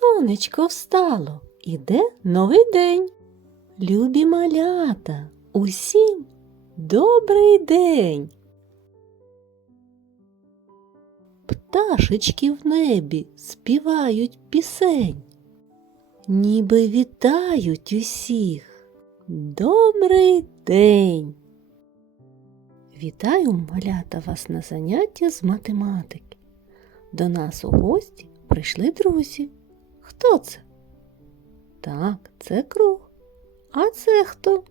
Сонечко встало, іде новий день. Любі малята, усім добрий день. Пташечки в небі співають пісень, ніби вітають усіх. Добрий день! Вітаю малята вас на заняття з математики. До нас у гості прийшли друзі. Хто це? Так, це круг. А це хто?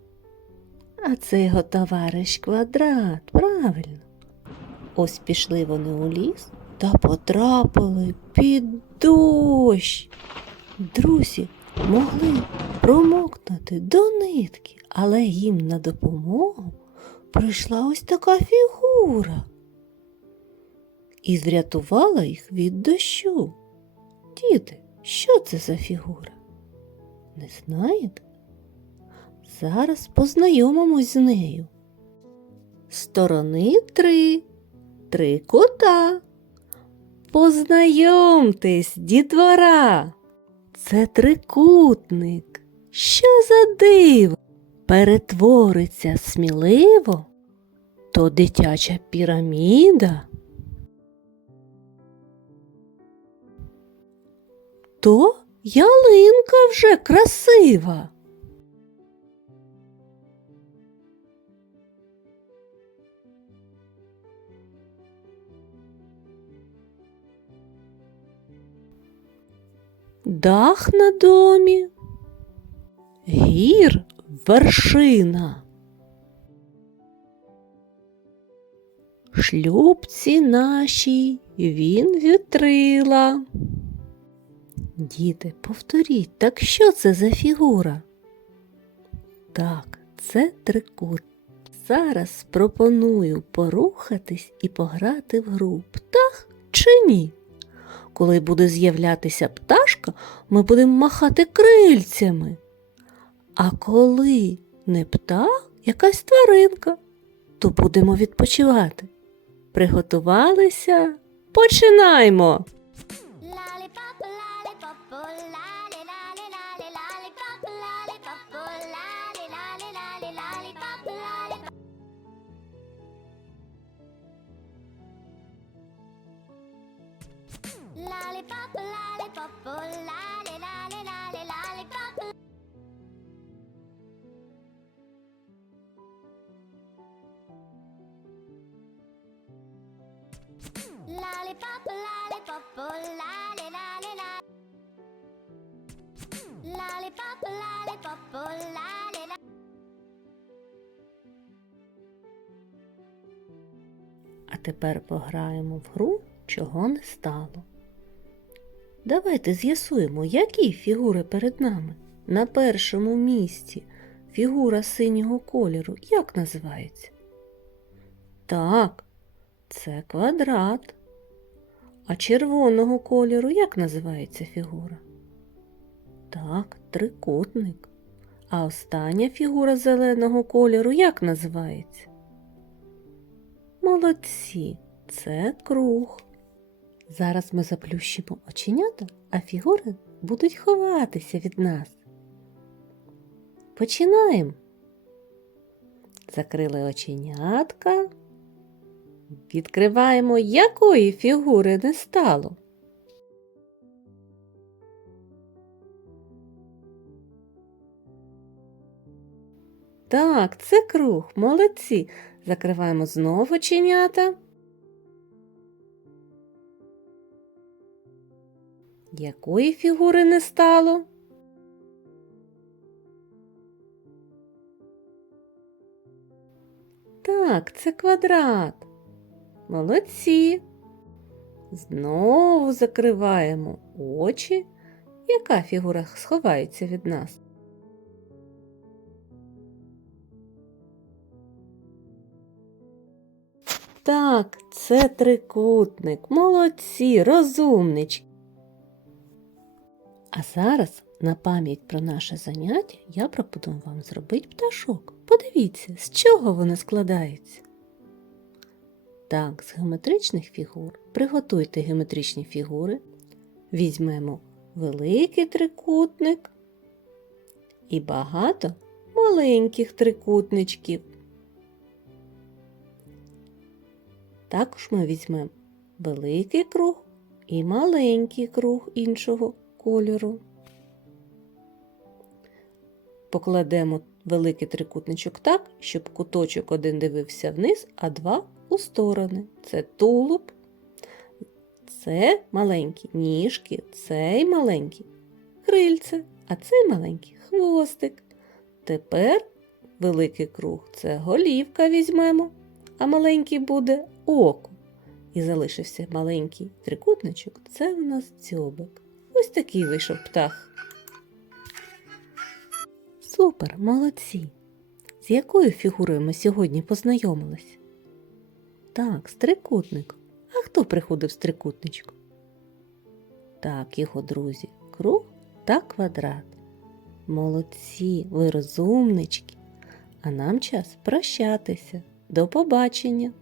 А це його товариш квадрат, правильно. Ось пішли вони у ліс та потрапили під дощ. Друзі могли промокнути до нитки, але їм на допомогу прийшла ось така фігура і врятувала їх від дощу. Діти, що це за фігура? Не знаєте? Зараз познайомимось з нею. Сторони три, три кота. Познайомтесь, дітвора. Це трикутник. Що за диво? Перетвориться сміливо, то дитяча піраміда. То ялинка вже красива. Дах на домі, гір вершина. Шлюбці наші він вітрила. Діти, повторіть, так що це за фігура? Так, це трикут. Зараз пропоную порухатись і пограти в гру птах чи ні. Коли буде з'являтися пташка, ми будемо махати крильцями. А коли не птах, якась тваринка, то будемо відпочивати. Приготувалися? Починаємо! Lollipop, lollipop, oh, lolly, lolly, lolly, lollipop. Lollipop, lollipop, oh, lolly, lolly, lolly. Lollipop, lollipop, oh, lolly, lolly. А тепер пограємо в гру, чого не стало. Давайте з'ясуємо, які фігури перед нами. На першому місці фігура синього кольору як називається? Так, це квадрат. А червоного кольору як називається фігура? Так, трикутник. А остання фігура зеленого кольору як називається? Молодці, це круг. Зараз ми заплющимо оченята, а фігури будуть ховатися від нас. Починаємо. Закрили оченятка. Відкриваємо, якої фігури не стало. Так, це круг, молодці. Закриваємо знову оченята. Якої фігури не стало? Так, це квадрат. Молодці. Знову закриваємо очі. Яка фігура сховається від нас? Так, це трикутник. Молодці, розумнички. А зараз на пам'ять про наше заняття я пропоную вам зробити пташок. Подивіться, з чого воно складається. Так, з геометричних фігур приготуйте геометричні фігури. Візьмемо великий трикутник і багато маленьких трикутничків. Також ми візьмемо великий круг і маленький круг іншого кольору. Покладемо великий трикутничок так, щоб куточок один дивився вниз, а два у сторони. Це тулуб, це маленькі ніжки, цей маленький крильце, а цей маленький хвостик. Тепер великий круг це голівка візьмемо, а маленький буде око. І залишився маленький трикутничок, це в нас дзьобик. Ось такий вийшов птах. Супер, молодці! З якою фігурою ми сьогодні познайомились? Так, з трикутником. А хто приходив з трикутничком? Так, його друзі, круг та квадрат. Молодці, ви розумнички. А нам час прощатися. До побачення!